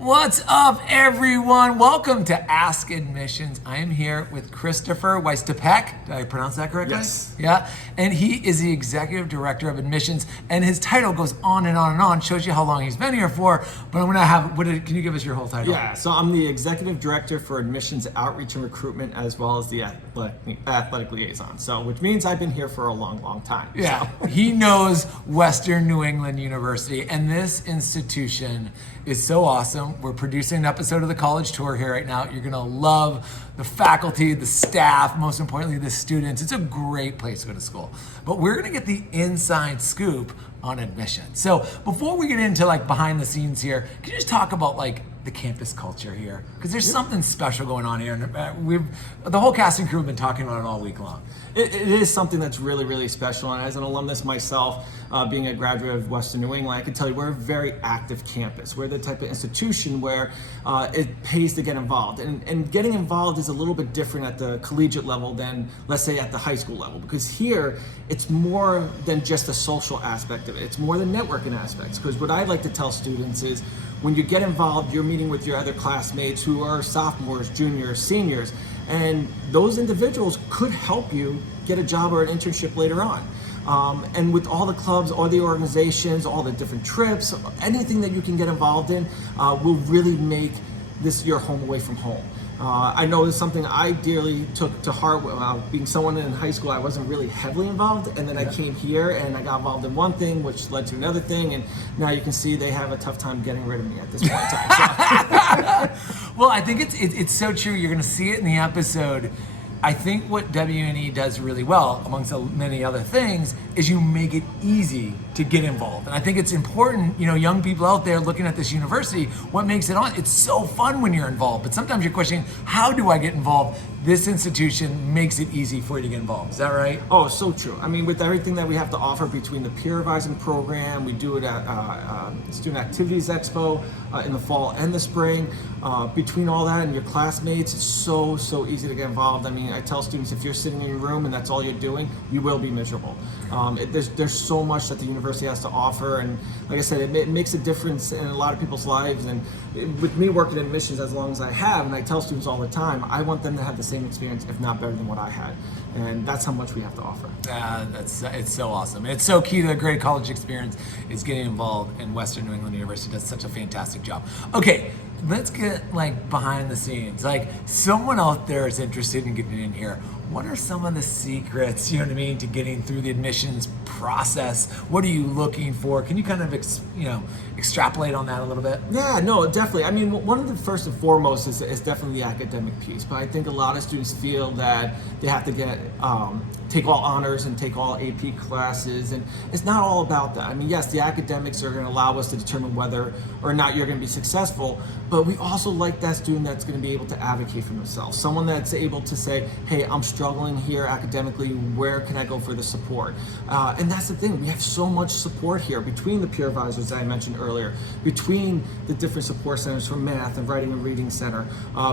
What's up, everyone? Welcome to Ask Admissions. I am here with Christopher Wystepek. Did I pronounce that correctly? Yes. Yeah. And he is the Executive Director of Admissions, and his title goes on and on and on, shows you how long he's been here for. But I'm going to have, can you give us your whole title? Yeah, so I'm the Executive Director for Admissions Outreach and Recruitment, as well as the Athletic Liaison. So, which means I've been here for a long, long time. Yeah, So. He knows Western New England University, and this institution is so awesome. We're producing an episode of the College Tour here right now. You're gonna love the faculty, the staff, most importantly, the students. It's a great place to go to school. But we're gonna get the inside scoop on admissions. So before we get into behind the scenes here, can you just talk about the campus culture here? Because there's something special going on here, and the whole cast and crew have been talking about it all week long. It is something that's really, really special, and as an alumnus myself, being a graduate of Western New England, I can tell you we're a very active campus. We're the type of institution where it pays to get involved, and getting involved is a little bit different at the collegiate level than, let's say, at the high school level, because here it's more than just the social aspect of it. It's more the networking aspects, because what I like to tell students is when you get involved, you're meeting with your other classmates who are sophomores, juniors, seniors, and those individuals could help you get a job or an internship later on. And with all the clubs, all the organizations, all the different trips, anything that you can get involved in will really make this your home away from home. I know it's something I dearly took to heart. Being someone in high school, I wasn't really heavily involved, and then I came here and I got involved in one thing, which led to another thing, and now you can see they have a tough time getting rid of me at this point in time. So. Well, I think it's so true. You're going to see it in the episode. I think what WNE does really well, amongst many other things, is you make it easy to get involved. And I think it's important, young people out there looking at this university, what makes it on? It's so fun when you're involved, but sometimes you're questioning, how do I get involved? This institution makes it easy for you to get involved. Is that right? Oh, so true. I mean, with everything that we have to offer between the peer advising program, we do it at Student Activities Expo in the fall and the spring. Between all that and your classmates, it's so easy to get involved. I mean, I tell students, if you're sitting in your room and that's all you're doing, you will be miserable. There's so much that the university has to offer, and like I said, it makes a difference in a lot of people's lives. And with me working in admissions as long as I have, and I tell students all the time, I want them to have the same experience, if not better than what I had, and that's how much we have to offer. It's so awesome. It's so key to a great college experience is getting involved, and Western New England University does such a fantastic job. Okay, let's get behind the scenes. Someone out there is interested in getting in here. What are some of the secrets, to getting through the admissions process? What are you looking for? Can you kind of, extrapolate on that a little bit? Yeah, no, definitely. I mean, one of the first and foremost is definitely the academic piece. But I think a lot of students feel that they have to take all honors and take all AP classes, and it's not all about that. I mean, yes, the academics are going to allow us to determine whether or not you're going to be successful, but we also like that student that's going to be able to advocate for themselves. Someone that's able to say, hey, I'm struggling here academically, where can I go for the support? And that's the thing, we have so much support here between the peer advisors that I mentioned earlier, between the different support centers for math and writing and reading center,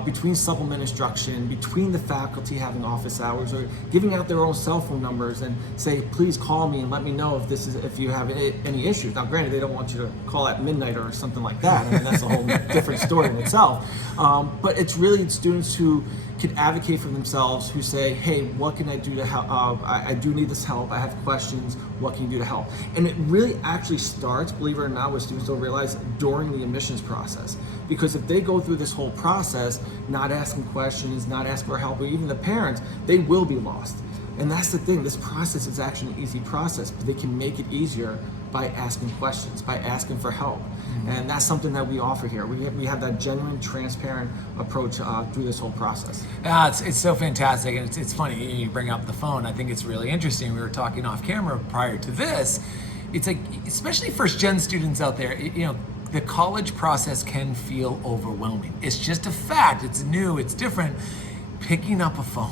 between supplement instruction, between the faculty having office hours or giving out their own cell phone numbers and say, please call me and let me know if you have any issues. Now, granted, they don't want you to call at midnight or something like that. I mean, that's a whole different story in itself. But it's really students who can advocate for themselves, who say, hey, what can I do to help? I do need this help. I have questions. What can you do to help? And it really actually starts, believe it or not, what students don't realize, during the admissions process. Because if they go through this whole process, not asking questions, not asking for help, or even the parents, they will be lost. And that's the thing, this process is actually an easy process, but they can make it easier by asking questions, by asking for help. Mm-hmm. And that's something that we offer here. We have that genuine, transparent approach through this whole process. It's so fantastic, and it's funny, you bring up the phone. I think it's really interesting. We were talking off camera prior to this. It's especially first-gen students out there, the college process can feel overwhelming. It's just a fact, it's new, it's different. Picking up a phone,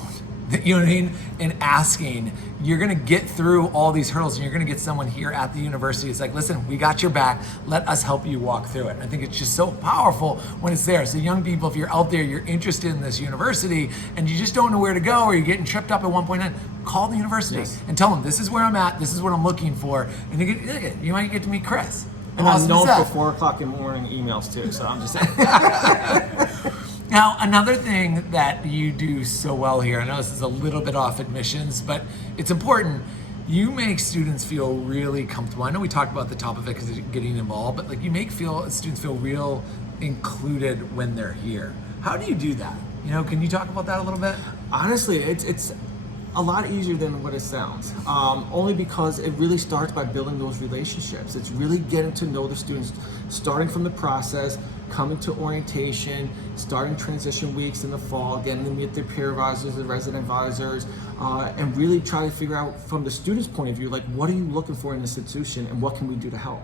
you know what I mean? And asking, you're gonna get through all these hurdles and you're gonna get someone here at the university. It's listen, we got your back. Let us help you walk through it. I think it's just so powerful when it's there. So young people, if you're out there, you're interested in this university and you just don't know where to go, or you're getting tripped up at 1.9, call the university and tell them, this is where I'm at, this is what I'm looking for. And you might get to meet Chris. And Awesome I'm known stuff. for 4 o'clock in the morning emails too, so I'm just saying. Now, another thing that you do so well here, I know this is a little bit off admissions, but it's important. You make students feel really comfortable. I know we talked about the top of it because of getting involved, but like you make students feel real included when they're here. How do you do that? You know, can you talk about that a little bit? Honestly, it's a lot easier than what it sounds. Only because it really starts by building those relationships. It's really getting to know the students, starting from the process, coming to orientation, starting transition weeks in the fall, getting them to meet their peer advisors, the resident advisors, and really try to figure out from the student's point of view, like what are you looking for in this institution and what can we do to help?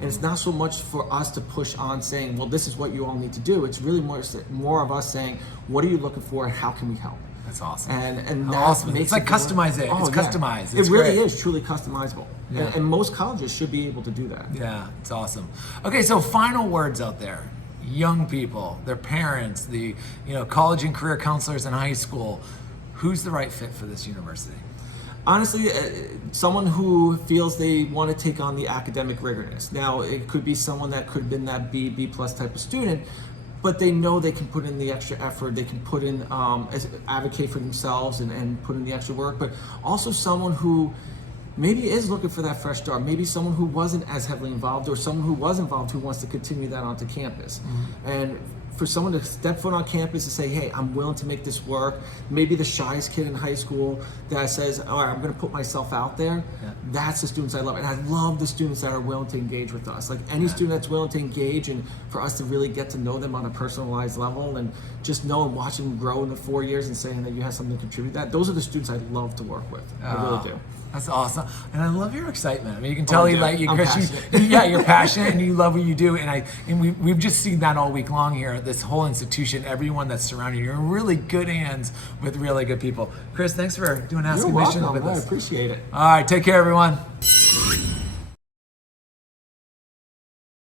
And it's not so much for us to push on saying, well, this is what you all need to do. It's really more of us saying, what are you looking for and how can we help? That's awesome. And that awesome. makes It's like customize it. It's customized. It's it really great. is truly customizable. Yeah. And most colleges should be able to do that. Yeah, it's awesome. Okay, so final words out there. Young people, their parents, the college and career counselors in high school. Who's the right fit for this university? Honestly, someone who feels they want to take on the academic rigorous. Now, it could be someone that could have been that B plus type of student, but they know they can put in the extra effort, they can put in, advocate for themselves and put in the extra work, but also someone who maybe is looking for that fresh start, maybe someone who wasn't as heavily involved or someone who was involved who wants to continue that onto campus. Mm-hmm. And for someone to step foot on campus and say, hey, I'm willing to make this work, maybe the shyest kid in high school that says, all right, I'm gonna put myself out there, that's the students I love. And I love the students that are willing to engage with us. Like any student that's willing to engage and for us to really get to know them on a personalized level and just know and watch them grow in the 4 years and saying that you have something to contribute those are the students I love to work with. I really do. That's awesome, and I love your excitement. I mean, you can tell I'm Chris, you're passionate and you love what you do, and we've just seen that all week long here. This whole institution, everyone that's surrounding you, you're in really good hands with really good people. Chris, thanks for doing Ask Admissions with us. I appreciate it. All right, take care, everyone.